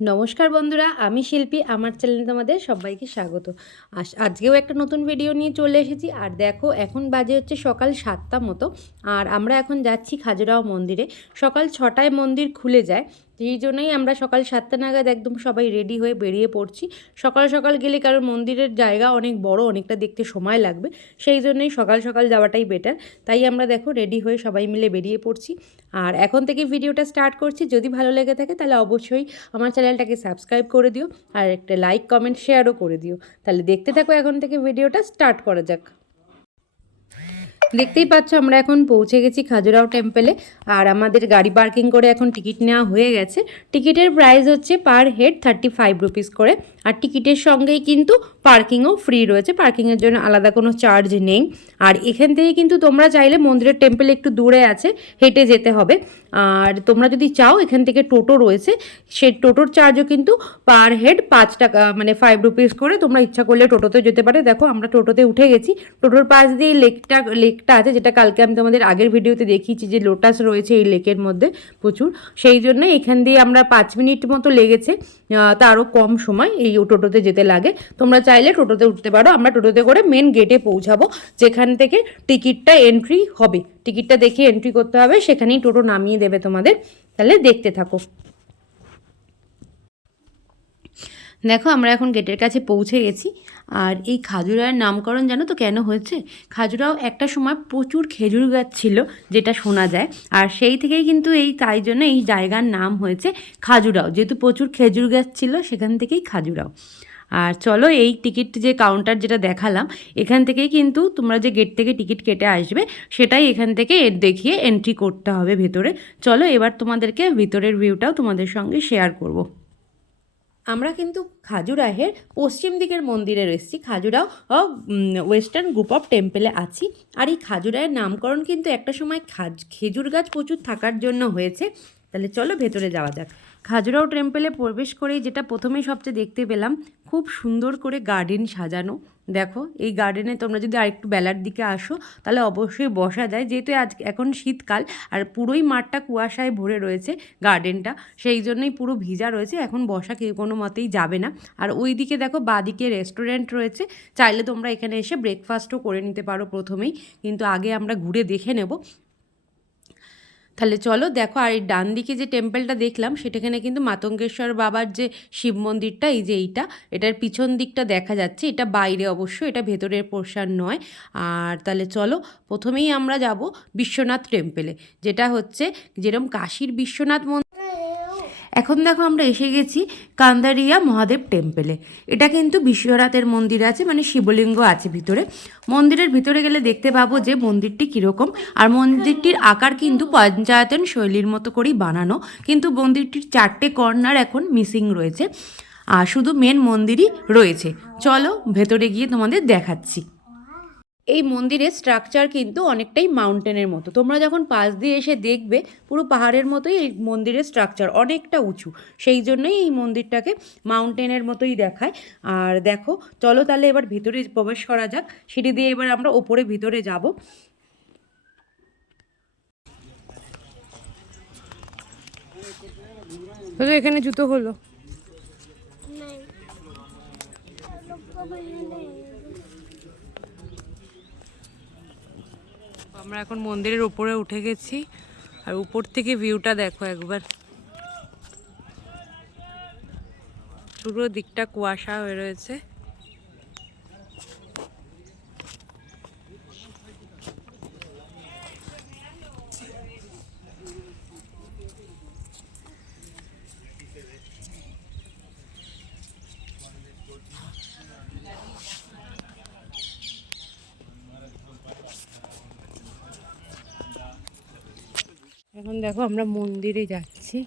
নমস্কার বন্ধুরা, আমি শিল্পী। আমার চ্যানেলে তোমাদের সবাইকে স্বাগত। আজকেও একটা নতুন ভিডিও নিয়ে চলে এসেছি। আর দেখো, এখন বাজে হচ্ছে সকাল 7টা মতো। আর আমরা এখন যাচ্ছি খাজুরাহো মন্দিরে। সকাল 6টায় মন্দির খুলে যায়, সেই জন্যই আমরা সকাল 7টা নাগাদ একদম সবাই রেডি হয়ে বেরিয়ে পড়ছি। সকাল সকাল গেলে, কারণ মন্দিরের জায়গা অনেক বড়, অনেকটা দেখতে সময় লাগবে, সেই জন্যই সকাল সকাল যাওয়াটাই বেটার। তাই আমরা দেখো রেডি হয়ে সবাই মিলে বেরিয়ে পড়ছি। আর এখন থেকে ভিডিওটা স্টার্ট করছি। যদি ভালো লেগে থাকে তাহলে অবশ্যই আমার চ্যানেলটাকে সাবস্ক্রাইব করে দিও, আর একটা লাইক কমেন্ট শেয়ারও করে দিও। তাহলে দেখতে থাকো, এখন থেকে ভিডিওটা স্টার্ট করা যাক। দেখতেই পাচ্ছ, আমরা এখন পৌঁছে গেছি খাজুরাহো টেম্পলে। আর আমাদের গাড়ি পার্কিং করে এখন টিকিট নেওয়া হয়ে গেছে। টিকিটের প্রাইস হচ্ছে পার হেড 35 রুপিস করে। আর টিকিটের সঙ্গেই কিন্তু পার্কিংও ফ্রি রয়েছে, পার্কিংয়ের জন্য আলাদা কোনো চার্জ নেই। আর এখান থেকে কিন্তু তোমরা চাইলে, মন্দিরের টেম্পল একটু দূরে আছে, হেঁটে যেতে হবে। আর তোমরা যদি চাও, এখান থেকে টোটো রয়েছে, সেই টোটোর চার্জও কিন্তু পার হেড 5 টাকা, মানে 5 রুপিস করে। তোমরা ইচ্ছা করলে টোটোতে যেতে পারে। দেখো, আমরা টোটোতে উঠে গেছি। টোটোর পাশ দিয়ে লেকটা আছে, যেটা কালকে আমি তোমাদের আগের ভিডিওতে দেখিয়েছি, যে লোটাস রয়েছে এই লেকের মধ্যে প্রচুর। সেই জন্য এখান দিয়ে আমরা 5 মিনিট মতো লেগেছে, তারও কম সময় এই টোটোতে যেতে লাগে। তোমরা চাইলে টোটোতে উঠতে পারো। আমরা টোটোতে করে মেন গেটে পৌঁছাবো, যেখান থেকে টিকিটটা এন্ট্রি হবে। টিকিটটা দেখে এন্ট্রি করতে হবে, সেখানেই টোটো নামিয়ে দেবে তোমাদের। তাহলে দেখতে থাকো। দেখো, আমরা এখন গেটের কাছে পৌঁছে গেছি। আর এই খাজুরাহের নামকরণ জানো তো কেন হয়েছে? খাজুরাহো একটা সময় প্রচুর খেজুর গাছ ছিল, যেটা শোনা যায়। আর সেই থেকেই কিন্তু তাই জন্য এই জায়গার নাম হয়েছে খাজুরাহো, যেহেতু প্রচুর খেজুর গাছ ছিল, সেখান থেকেই খাজুরাহো। আর চলো, এই টিকিট যে কাউন্টার যেটা দেখালাম, এখান থেকেই কিন্তু তোমরা যে গেট থেকে টিকিট কেটে আসবে, সেটাই এখান থেকে দেখিয়ে এন্ট্রি করতে হবে ভেতরে। চলো, এবার তোমাদেরকে ভিতরের ভিউটাও তোমাদের সঙ্গে শেয়ার করব। আমরা কিন্তু খাজুরাহের পশ্চিম দিকের মন্দিরে এসেছি। খাজুরাহো ওয়েস্টার্ন গ্রুপ অফ টেম্পলে আছি। আর এই খাজুরাহের নামকরণ কিন্তু একটা সময় খেজুর গাছ প্রচুর থাকার জন্য হয়েছে। তাহলে চলো ভেতরে যাওয়া যাক। খাজুরাহো টেম্পলে প্রবেশ করেই যেটা প্রথমেই সবচেয়ে দেখতে পেলাম, খুব সুন্দর করে গার্ডেন সাজানো। দেখো, এই গার্ডেনে তোমরা যদি আরেকটু বেলার দিকে আসো, তাহলে অবশ্যই বসা যায়, যেহেতু এখন শীতকাল। আর পুরোই মাঠটা কুয়াশায় ভরে রয়েছে, গার্ডেনটা সেই জন্যই পুরো ভিজা রয়েছে। এখন বসা কেউ কোনো মতেই যাবে না। আর ওই দিকে দেখো, বাঁদিকে রেস্টুরেন্ট রয়েছে, চাইলে তোমরা এখানে এসে ব্রেকফাস্টও করে নিতে পারো প্রথমেই, কিন্তু আগে আমরা ঘুরে দেখে নেব। তাহলে চলো দেখো। আর এই ডান দিকে যে টেম্পলটা দেখলাম, সেটাখানে কিন্তু মাতঙ্গেশ্বর বাবার যে শিব মন্দিরটা, এই যে এটার পিছন দিকটা দেখা যাচ্ছে। এটা বাইরে অবশ্য, এটা ভেতরের পোর্শন নয়। আর তাহলে চলো, প্রথমেই আমরা যাব বিশ্বনাথ টেম্পলে, যেটা হচ্ছে যেরকম কাশীর বিশ্বনাথ মন্দির। এখন দেখো, আমরা এসে গেছি কান্দারিয়া মহাদেব টেম্পলে। এটা কিন্তু বিশ্বনাথের মন্দির আছে, মানে শিবলিঙ্গ আছে ভিতরে। মন্দিরের ভিতরে গেলে দেখতে পাবো যে মন্দিরটি কীরকম। আর মন্দিরটির আকার কিন্তু পঞ্চায়েতন শৈলীর মতো করেই বানানো, কিন্তু মন্দিরটির 4টে কর্নার এখন মিসিং রয়েছে, আর শুধু মেন মন্দিরই রয়েছে। চলো ভেতরে গিয়ে তোমাদের দেখাচ্ছি। এই মন্দিরের স্ট্রাকচার কিন্তু অনেকটাই মাউন্টেনের মতো। তোমরা যখন পাশ দিয়ে এসে দেখবে, পুরো পাহাড়ের মতোই এই মন্দিরের স্ট্রাকচার, অনেকটা উঁচু। সেই জন্যই এই মন্দিরটাকে মাউন্টেনের মতোই দেখায়। আর দেখো, চলো তাহলে এবার ভিতরে প্রবেশ করা যাক। সিঁড়ি দিয়ে এবার আমরা ওপরে ভিতরে যাব। এখানে জুতো হলো। আমরা এখন মন্দিরের উপরে উঠে গেছি। আর উপর থেকে ভিউটা দেখো একবার, পুরো দিকটা কুয়াশা হয়ে রয়েছে। এখন দেখো, আমরা মন্দিরে যাচ্ছি।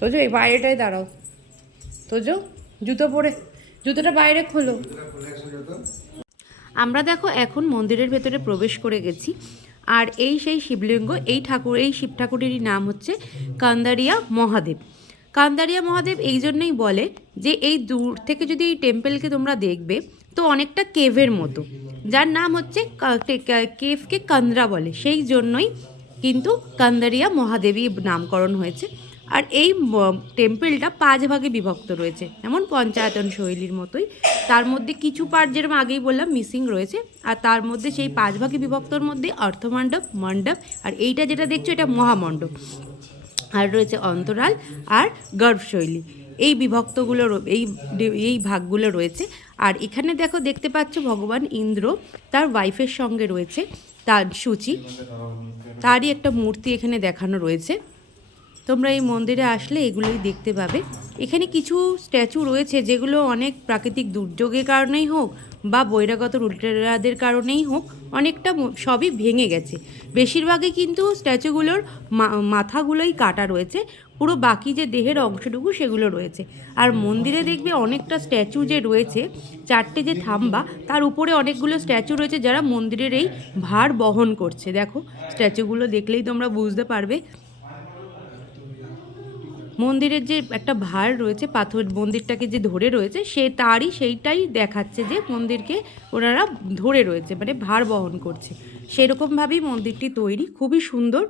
তোজো, এই বাইরেটাই দাঁড়াও। তোজো, জুতোটা বাইরে খোলো। আমরা দেখো এখন মন্দিরের ভেতরে প্রবেশ করে গেছি। আর সেই শিবলিঙ্গ, এই শিব ঠাকুরেরই নাম হচ্ছে কান্দারিয়া মহাদেব। কান্দারিয়া মহাদেব এই জন্যই বলে যে, এই দূর থেকে যদি এই টেম্পেলকে তোমরা দেখবে, তো অনেকটা কেভের মতো, যার নাম হচ্ছে কেভকে কান্দ্রা বলে, সেই জন্যই কিন্তু কান্দারিয়া মহাদেবী নামকরণ হয়েছে। আর এই টেম্পেলটা 5 ভাগে বিভক্ত রয়েছে, এমন পঞ্চায়তন শৈলীর মতোই। তার মধ্যে কিছু পার্ট যেরকম আগেই বললাম মিসিং রয়েছে, আর তার মধ্যে সেই 5 ভাগে বিভক্তর মধ্যে অর্থমণ্ডপ, মণ্ডপ, আর এইটা যেটা দেখছো এটা মহামণ্ডপ, আর রয়েছে অন্তরাল আর গর্ভশৈলী। এই বিভক্তগুলো এই ভাগগুলো রয়েছে। আর এখানে দেখতে পাচ্ছ ভগবান ইন্দ্র তার ওয়াইফের সঙ্গে রয়েছে, তার সূচি, তারই একটা মূর্তি এখানে দেখানো রয়েছে। তোমরা এই মন্দিরে আসলে এগুলোই দেখতে পাবে। এখানে কিছু স্ট্যাচু রয়েছে যেগুলো অনেক প্রাকৃতিক দুর্যোগের কারণেই হোক বা বহিরাগত লুটেরাদের কারণেই হোক অনেকটা সবই ভেঙে গেছে। বেশিরভাগই কিন্তু স্ট্যাচুগুলোর মাথাগুলোই কাটা রয়েছে, পুরো বাকি যে দেহের অংশটুকু সেগুলো রয়েছে। আর মন্দিরে দেখবে অনেকটা স্ট্যাচু যে রয়েছে, 4টে যে থাম্বা তার উপরে অনেকগুলো স্ট্যাচু রয়েছে যারা মন্দিরের এই ভার বহন করছে। দেখো স্ট্যাচুগুলো দেখলেই তোমরা বুঝতে পারবে মন্দিরের যে একটা ভার রয়েছে, পাথর মন্দিরটাকে যে ধরে রয়েছে সেইটাই দেখাচ্ছে যে মন্দিরকে ওনারা ধরে রয়েছে, মানে ভার বহন করছে। সেরকমভাবেই মন্দিরটি তৈরি, খুবই সুন্দর।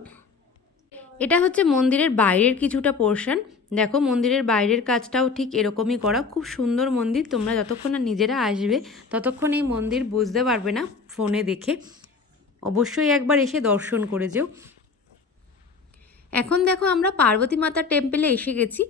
এটা হচ্ছে মন্দিরের বাইরের কিছুটা পোর্শন। দেখো মন্দিরের বাইরের কাজটাও ঠিক এরকমই করা, খুব সুন্দর মন্দির। তোমরা যতক্ষণ না নিজেরা আসবে ততক্ষণ এই মন্দির বুঝতে পারবে না ফোনে দেখে। অবশ্যই একবার এসে দর্শন করে যেও। এখন দেখো আমরা পার্বতী মাতার টেম্পেলে এসে গেছি।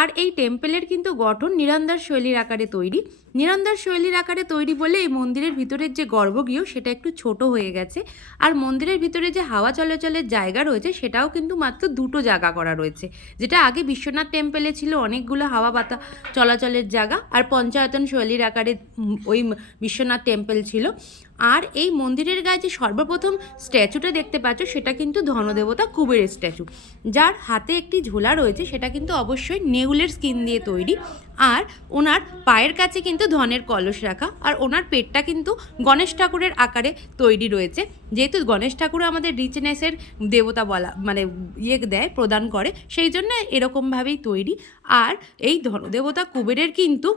আর এই টেম্পেলের কিন্তু গঠন নিরন্দার শৈলীর আকারে তৈরি। নিরন্দার শৈলীর আকারে তৈরি বলে এই মন্দিরের ভিতরের যে গর্ভগৃহ সেটা একটু ছোট হয়ে গেছে। আর মন্দিরের ভিতরে যে হাওয়া চলাচলের জায়গা রয়েছে সেটাও কিন্তু মাত্র 2টো জায়গা করা রয়েছে, যেটা আগে বিশ্বনাথ টেম্পেলে ছিল অনেকগুলো হাওয়া বাতা চলাচলের জায়গা, আর পঞ্চায়তন শৈলীর আকারে ওই বিশ্বনাথ টেম্পেল ছিল। আর এই মন্দিরের গায়ে যে সর্বপ্রথম স্ট্যাচুটা দেখতে পাচ্ছ সেটা কিন্তু ধনদেবতা কুবেরের স্ট্যাচু, যার হাতে একটি ঝোলা রয়েছে, সেটা কিন্তু অবশ্যই নেউলের স্কিন দিয়ে তৈরি। আর ওনার পায়ের কাছে কিন্তু ধনের কলস রাখা, আর ওনার পেটটা কিন্তু গণেশ ঠাকুরের আকারে তৈরি রয়েছে। যেহেতু গণেশ ঠাকুর আমাদের রিচনেসের দেবতা বলা মানে প্রদান করে, সেই জন্য এরকমভাবেই তৈরি। আর এই ধনদেবতা কুবেরের কিন্তু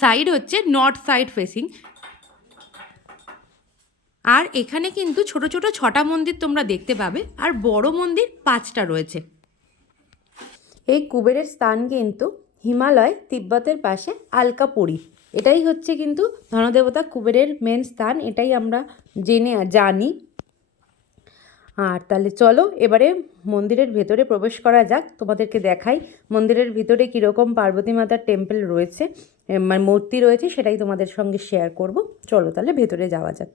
সাইড হচ্ছে নর্থ সাইড ফেসিং। আর এখানে কিন্তু ছোট ছোট 6টা মন্দির তোমরা দেখতে পাবে, আর বড় মন্দির 5টা রয়েছে। এই কুবেরের স্থান কিন্তু হিমালয় তিব্বতের পাশে আলকাপুরি, এটাই হচ্ছে কিন্তু ধনদেবতা কুবেরের মেন স্থান, এটাই আমরা জানি। আর তাহলে চলো এবারে মন্দিরের ভেতরে প্রবেশ করা যাক, তোমাদেরকে দেখাই মন্দিরের ভিতরে কীরকম পার্বতী মাতার টেম্পল রয়েছে, মানে মূর্তি রয়েছে, সেটাই তোমাদের সঙ্গে শেয়ার করব। চলো তাহলে ভেতরে যাওয়া যাক।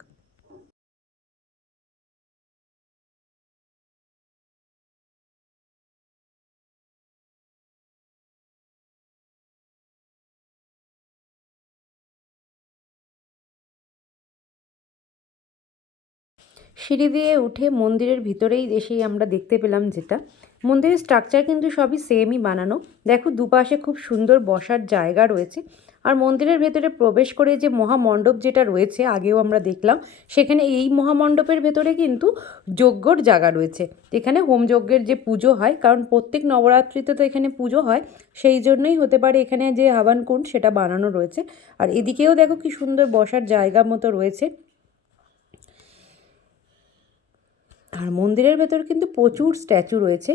সিঁড়ি দিয়ে উঠে মন্দিরের ভিতরেই এসেই আমরা দেখতে পেলাম যেটা মন্দিরের স্ট্রাকচার কিন্তু সবই সেমই বানানো। দেখো দুপাশে খুব সুন্দর বসার জায়গা রয়েছে। আর মন্দিরের ভেতরে প্রবেশ করে যে মহামণ্ডপ যেটা রয়েছে আগেও আমরা দেখলাম, সেখানে এই মহামণ্ডপের ভেতরে কিন্তু যজ্ঞর জায়গা রয়েছে, এখানে হোমযজ্ঞের যে পুজো হয়, কারণ প্রত্যেক নবরাত্রিতে তো এখানে পুজো হয়, সেই জন্যই হতে পারে এখানে যে হাবান কুণ্ড সেটা বানানো রয়েছে। আর এদিকেও দেখো কি সুন্দর বসার জায়গা মতো রয়েছে। আর মন্দিরের ভেতর কিন্তু প্রচুর স্ট্যাচু রয়েছে।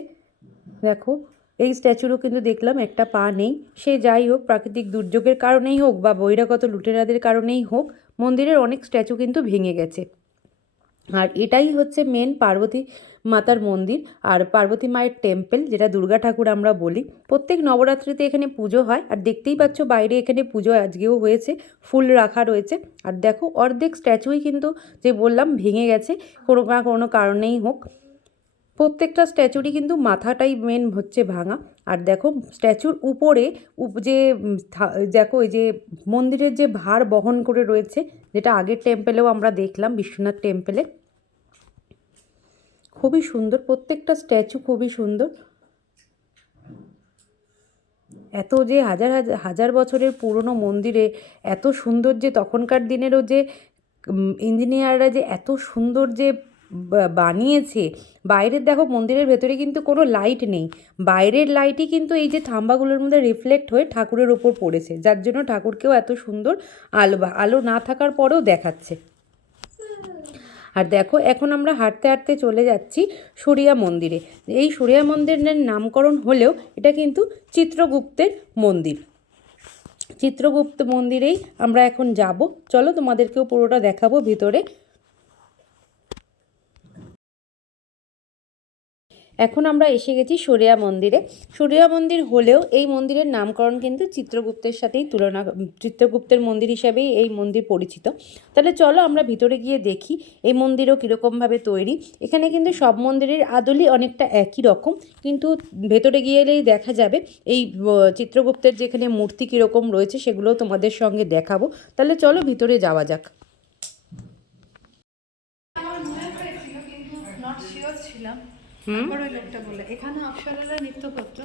দেখো এই স্ট্যাচুরও কিন্তু দেখলাম একটা পা নেই। সে যাই হোক, প্রাকৃতিক দুর্যোগের কারণেই হোক বা বহিরাগত লুটেরাদের কারণেই হোক, মন্দিরের অনেক স্ট্যাচু কিন্তু ভেঙে গেছে। আর এটাই হচ্ছে মেন পার্বতী মাতার মন্দির আর পার্বতী মায়ের টেম্পল, যেটা দুর্গা ঠাকুর আমরা বলি। প্রত্যেক নবরাত্রিতে এখানে পুজো হয়, আর দেখতেই পাচ্ছ বাইরে এখানে পুজো আজকেও হয়েছে, ফুল রাখা রয়েছে। আর দেখো অর্ধেক স্ট্যাচুই কিন্তু যে বললাম ভেঙে গেছে কোনো না কোনো কারণেই হোক। প্রত্যেকটা স্ট্যাচুরই কিন্তু মাথাটাই মেন হচ্ছে ভাঙা। আর দেখো স্ট্যাচুর উপরে যে দেখো এই যে মন্দিরের যে ভার বহন করে রয়েছে, যেটা আগের টেম্পেলেও আমরা দেখলাম বিশ্বনাথ টেম্পেলে, খুবই সুন্দর প্রত্যেকটা স্ট্যাচু, খুবই সুন্দর। এত যে হাজার হাজার হাজার বছরের পুরনো মন্দিরে এত সুন্দর, যে তখনকার দিনেরও যে ইঞ্জিনিয়াররা যে এত সুন্দর যে বানিয়েছে। বাইরের দেখো মন্দিরের ভেতরে কিন্তু কোনো লাইট নেই, বাইরের লাইটই কিন্তু এই যে থাম্বাগুলোর মধ্যে রিফ্লেক্ট হয়ে ঠাকুরের ওপর পড়েছে, যার জন্য ঠাকুরকেও এত সুন্দর আলো না থাকার পরেও দেখাচ্ছে। আর দেখো এখন আমরা হাঁটতে হাঁটতে চলে যাচ্ছি সরিয়া মন্দিরে। এই সরিয়া মন্দিরের নামকরণ হলেও এটা কিন্তু চিত্রগুপ্তের মন্দির। চিত্রগুপ্ত মন্দিরেই আমরা এখন যাব, চলো তোমাদেরকেও পুরোটা দেখাবো ভিতরে। এখন আমরা এসে গেছি সরিয়া মন্দিরে। সরিয়া মন্দির হলেও এই মন্দিরের নামকরণ কিন্তু চিত্রগুপ্তের সাথেই চিত্রগুপ্তের মন্দির হিসাবেই এই মন্দির পরিচিত। তাহলে চলো আমরা ভিতরে গিয়ে দেখি এই মন্দিরও কীরকমভাবে তৈরি। এখানে কিন্তু সব মন্দিরের আদলই অনেকটা একই রকম, কিন্তু ভেতরে গিয়েলেই দেখা যাবে এই চিত্রগুপ্তের যেখানে মূর্তি কীরকম রয়েছে সেগুলোও তোমাদের সঙ্গে দেখাবো। তাহলে চলো ভিতরে যাওয়া যাক। তারপর ওই লোকটা বলে এখানে অপ্সরারা নৃত্য করতো,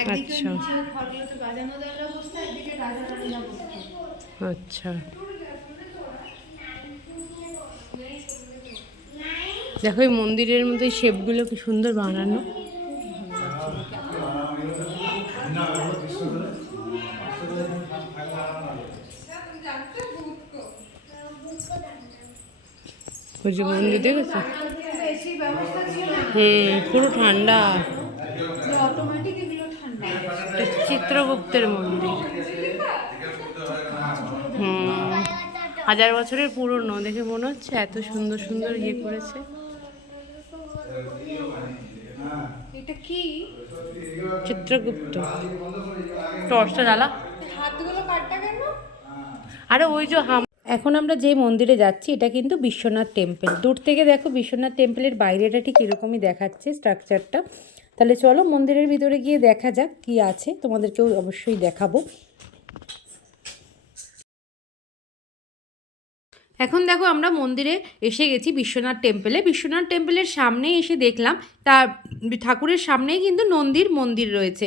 একদিকে ছিল খড়গুলোতে বাজানো দেওয়ার অবস্থা, একদিকে রাজা রানীরা বসতো। আচ্ছা, দেখো এই মন্দিরের মধ্যে শেপগুলো কি সুন্দর বানানো। ওই যে মন্দির দেখেছো, পুরো ঠান্ডা, অটোমেটিক এগুলো ঠান্ডা। চিত্রগুপ্তের মন্দির। 1000 বছরের পুরনো, দেখে মনে হচ্ছে এত সুন্দর সুন্দর ইয়ে করেছে। এটা কি? চিত্রগুপ্ত। টর্চটা জ্বালা, হাতগুলো কাটটা কেন? আরে ওই যে এখন আমরা যে মন্দিরে যাচ্ছি এটা কিন্তু বিশ্বনাথ টেম্পল। দূর থেকে দেখো বিশ্বনাথ টেম্পলের বাইরেটা ঠিক এরকমই দেখাচ্ছে স্ট্রাকচারটা। তাহলে চলো মন্দিরের ভিতরে গিয়ে দেখা যাক কি আছে, তোমাদেরকেও অবশ্যই দেখাবো। এখন দেখো আমরা মন্দিরে এসে গেছি বিশ্বনাথ টেম্পলে। বিশ্বনাথ টেম্পলের সামনেই এসে দেখলাম তার ঠাকুরের সামনেই কিন্তু নন্দীর মন্দির রয়েছে।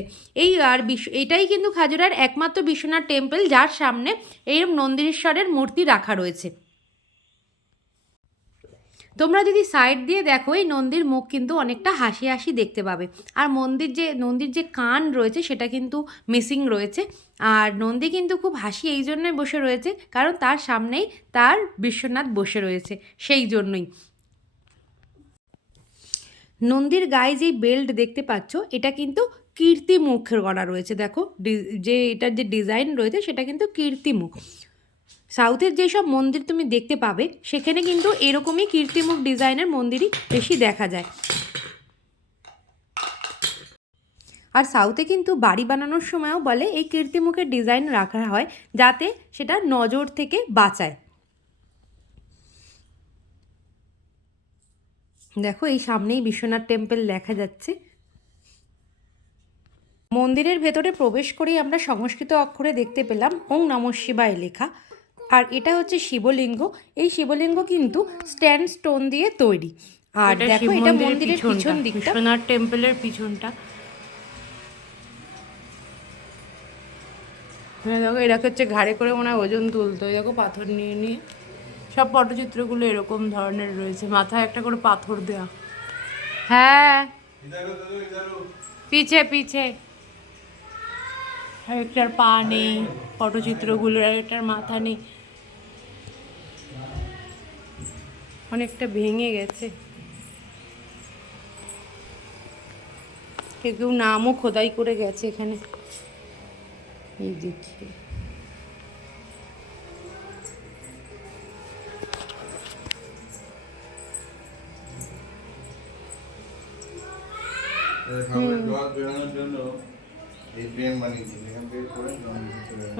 এটাই কিন্তু খাজুরার একমাত্র বিশ্বনাথ টেম্পল যার সামনে এই নন্দীশ্বরের মূর্তি রাখা রয়েছে। তোমরা যদি সাইড দিয়ে দেখো এই নন্দীর মুখ কিন্তু অনেকটা হাসি হাসি দেখতে পাবে। আর নন্দীর যে কান রয়েছে সেটা কিন্তু মিসিং রয়েছে। আর নন্দী কিন্তু খুব হাসি এই জন্যই বসে রয়েছে কারণ তার সামনেই তার বিশ্বনাথ বসে রয়েছে, সেই জন্যই। নন্দীর গায়ে যেই বেল্ট দেখতে পাচ্ছ এটা কিন্তু কীর্তিমুখের করা রয়েছে। দেখো যে এটার যে ডিজাইন রয়েছে সেটা কিন্তু কীর্তিমুখ। সাউথের যেসব মন্দির তুমি দেখতে পাবে সেখানে কিন্তু এরকমই কীর্তিমুখ ডিজাইনের মন্দিরই বেশি দেখা যায়। আর সাউথে কিন্তু বাড়ি বানানোর সময়ও বলে এই কীর্তিমুখের ডিজাইন রাখা হয় যাতে সেটা নজর থেকে বাঁচায়। দেখো এই সামনেই বিশ্বনাথ টেম্পল দেখা যাচ্ছে। মন্দিরের ভেতরে প্রবেশ করেই আমরা সংস্কৃত অক্ষরে দেখতে পেলাম ওং নমঃ শিবায় লেখা। আর এটা হচ্ছে শিবলিঙ্গ। এই শিবলিঙ্গ কিন্তু স্ট্যান্ড স্টোন দিয়ে তৈরি। আর দেখো এটা মন্দিরের পিছন দিকটা, বিশ্বনাথ টেম্পলের পিছনটা। হ্যাঁ দেখো এটাকে হচ্ছে ঘাড়ে করে মনে হয় ওজন তুলতো। দেখো পাথর নিয়ে নিয়ে সব পটচিত্রগুলো এরকম ধরনের রয়েছে, মাথায় একটা করে পাথর দেয়া। হ্যাঁ পিছে পিছে একটার পা নেই, পটচিত্রগুলোর একটার মাথা নেই, অনেকটা ভেঙে গেছে। কেউ নামও খোদাই করে গেছে এখানে, এই দেখি।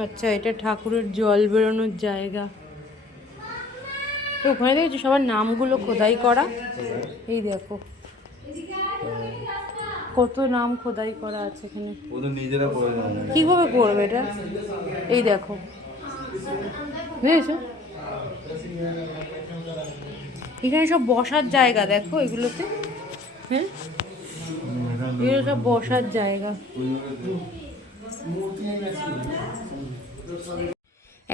আচ্ছা এটা ঠাকুরের জল বেরোনোর জায়গা। ওখানে দেখছো সবার নামগুলো খোদাই করা, এই দেখো কত নাম খোদাই করা আছে এখানে। কিভাবে করবে এটা, এই দেখো বুঝেছো, এখানে সব বসার জায়গা দেখো এগুলোতে। হ্যাঁ এগুলো সব বসার জায়গা।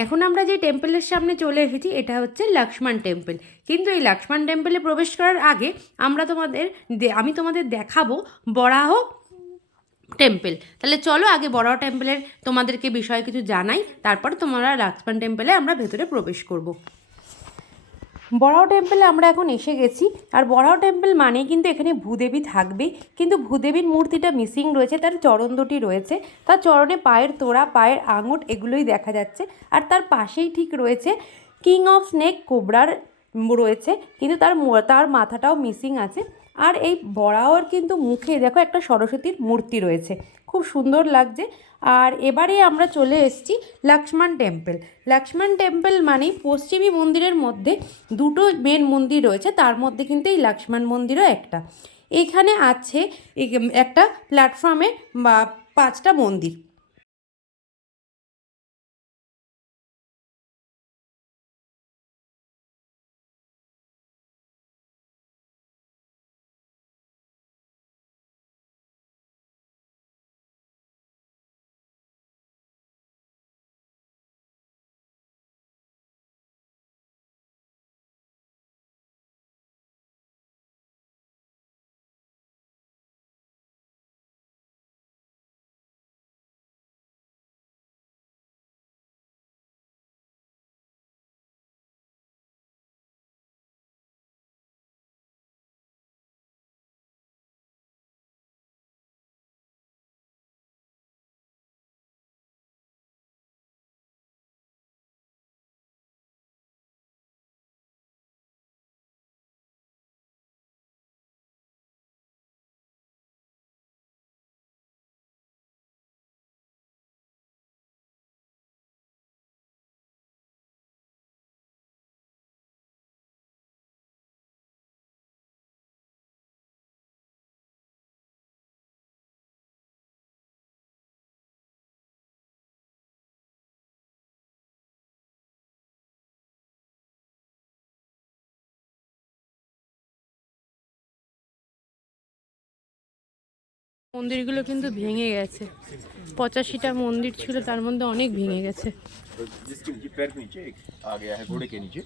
এখন আমরা যে টেম্পলের সামনে চলে এসেছি এটা হচ্ছে লক্ষ্মণ টেম্পল। কিন্তু এই লক্ষ্মণ টেম্পলে প্রবেশ করার আগে আমি তোমাদের দেখাবো বরাহ টেম্পল। তাহলে চলো আগে বরাহ টেম্পলের তোমাদেরকে বিষয়ে কিছু জানাই, তারপরে তোমরা লক্ষ্মণ টেম্পলে আমরা ভেতরে প্রবেশ করব। বরাহ টেম্পলে আমরা এখন এসে গেছি। আর বরাহ টেম্পল মানে কিন্তু এখানে ভূদেবী থাকবেই, কিন্তু ভূদেবীর মূর্তিটা মিসিং রয়েছে, তার চরণ দুটি রয়েছে, তার চরণে পায়ের তোড়া, পায়ের আঙুট এগুলোই দেখা যাচ্ছে। আর তার পাশেই ঠিক রয়েছে কিং অফ স্নেক কোবরার রয়েছে, কিন্তু তার মাথাটাও মিসিং আছে। আর এই বরাহর কিন্তু মুখে দেখো একটা সরস্বতীর মূর্তি রয়েছে, খুব সুন্দর লাগছে। আর এবারে আমরা চলে এসেছি লক্ষ্মণ টেম্পল। লক্ষ্মণ টেম্পল মানেই পশ্চিমী মন্দিরের মধ্যে দুটো মেন মন্দির রয়েছে, তার মধ্যে কিন্তু এই লক্ষ্মণ মন্দিরও একটা। এখানে আছে একটা প্ল্যাটফর্মে 5টা মন্দির। মন্দিরগুলো কিন্তু ভেঙে গেছে, 85টা মন্দির ছিল, তার মধ্যে অনেক ভেঙে গেছে। जिसके नीचे पैर के नीचे एक आ गया है घोड़े के नीचे।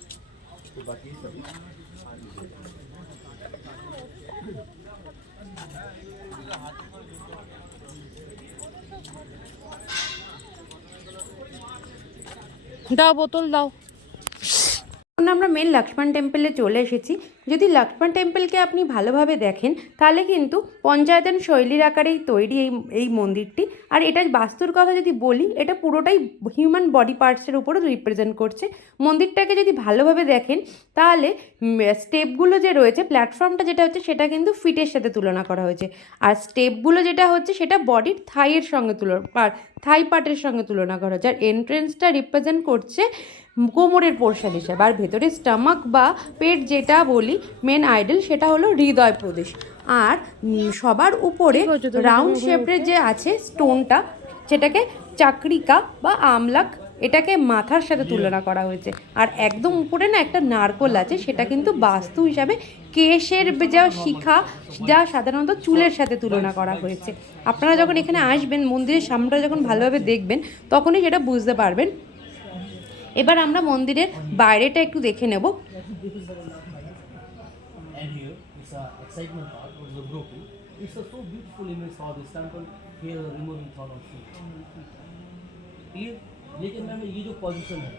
দাও বোতল দাও। এখন আমরা মেন লক্ষ্মণ টেম্পলে চলে এসেছি। যদি লক্ষ্মণ টেম্পলকে আপনি ভালোভাবে দেখেন তাহলে কিন্তু পঞ্চায়েতন শৈলীর আকারেই তৈরি এই মন্দিরটি। আর এটা বাস্তুর কথা যদি বলি, এটা পুরোটাই হিউম্যান বডি পার্টসের উপরে রিপ্রেজেন্ট করছে। মন্দিরটাকে যদি ভালোভাবে দেখেন তাহলে স্টেপগুলো যে রয়েছে, প্ল্যাটফর্মটা যেটা হচ্ছে সেটা কিন্তু ফিটের সাথে তুলনা করা হয়েছে। আর স্টেপগুলো যেটা হচ্ছে সেটা বডির থাইয়ের সঙ্গে থাই পার্টের সঙ্গে তুলনা করা হচ্ছে। আর এন্ট্রেন্সটা রিপ্রেজেন্ট করছে কোমরের পোর্শন হিসাবে। আর ভেতরে স্টামাক বা পেট যেটা বলি মেন আইডল, সেটা হলো হৃদয় প্রদেশ। আর সবার উপরে রাউন্ড শেপের যে আছে স্টোনটা, সেটাকে চাকরিকা বা আমলাক, এটাকে মাথার সাথে তুলনা করা হয়েছে। আর একদম উপরে না একটা নারকোল আছে, সেটা কিন্তু বাস্তু হিসাবে কেশের যা শিখা, যা সাধারণত চুলের সাথে তুলনা করা হয়েছে। আপনারা যখন এখানে আসবেন, মন্দিরের সামনেটা যখন ভালোভাবে দেখবেন তখনই সেটা বুঝতে পারবেন। এবার আমরা মন্দিরের বাইরেটা একটু দেখে নেব। लेकिन मैम ये जो पोजीशन है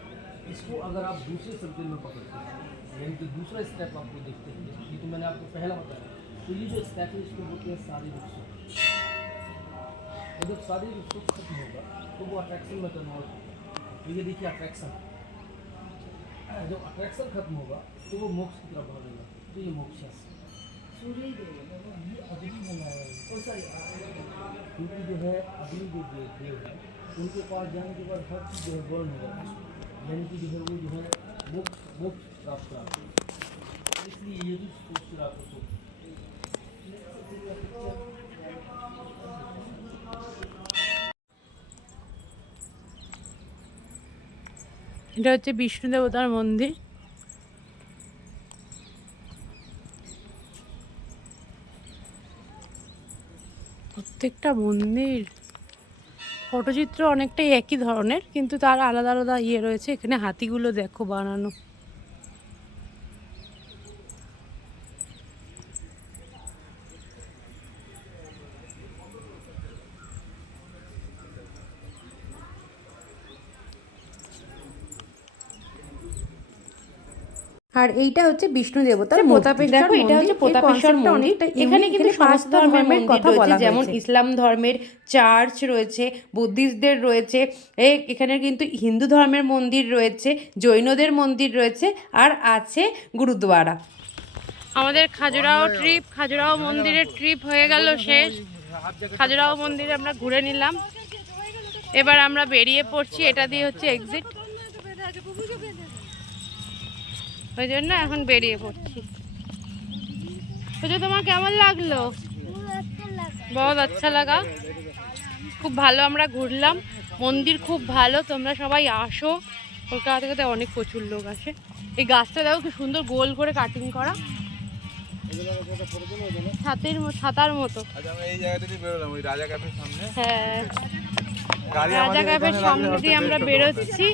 इसको अगर आप दूसरे सर्किल में पकड़ते हैं, यानी कि दूसरा स्टेप आपको देखते हैं, ये तो मैंने आपको पहला बताया। तो ये जो स्टेप है इसको बोलते हैं शारीरिक सुख। जब शारीरिक सुख खत्म होगा तो वो अट्रैक्शन में कन्वर्ट होगा। तो ये देखिए अट्रैक्शन, जब अट्रैक्शन खत्म होगा तो वो मोक्ष की तरफ बढ़ेगा। तो ये मोक्ष है, ये अग्नि बनाया और सारी, क्योंकि जो है अग्नि जो देव है उनके पास जाने के बाद हर चीज़ जो है बर्न हो जाती है, यानी कि जो है वो जो है मोक्ष प्राप्त कराते हैं। इसलिए ये भी सोच आपको सोच এটা হচ্ছে বিষ্ণু দেবতার মন্দির। প্রত্যেকটা মন্দির পটচিত্র অনেকটাই একই ধরনের, কিন্তু তার আলাদা আলাদা ইয়ে রয়েছে। এখানে হাতিগুলো দেখো বানানো। আর এইটা হচ্ছে বিষ্ণু দেবতার প্রতাপেশ্বর। দেখো এটা হচ্ছে প্রতাপেশ্বর মন্দির। এখানে কিন্তু সমস্ত ধর্মের কথা বলা হয়েছে, যেমন ইসলাম ধর্মের চার্চ রয়েছে, বুদ্ধিস্টদের রয়েছে, এখানে কিন্তু হিন্দু ধর্মের মন্দির রয়েছে, জৈনদের মন্দির রয়েছে, আর আছে গুরুদুয়ারা। আমাদের খাজুরাহো মন্দিরের ট্রিপ হয়ে গেল শেষ। খাজুরাহো মন্দিরে আমরা ঘুরে নিলাম, এবার আমরা বেরিয়ে পড়ছি। এটা দিয়ে হচ্ছে এক্সিট, ওই জন্য এখন বেরিয়ে পড়ছি। তোমার কেমন লাগলো? বহুত আচ্ছা লাগা, খুব ভালো আমরা ঘুরলাম। মন্দির খুব ভালো, তোমরা সবাই আসো। কলকাতা থেকে অনেক প্রচুর লোক আসে। এই গাছটা দেখো কি সুন্দর গোল করে কাটিং করা, ছাতার মতো। হ্যাঁ, রাজা ক্যাফের সামনে দিয়ে আমরা বেরোচ্ছি।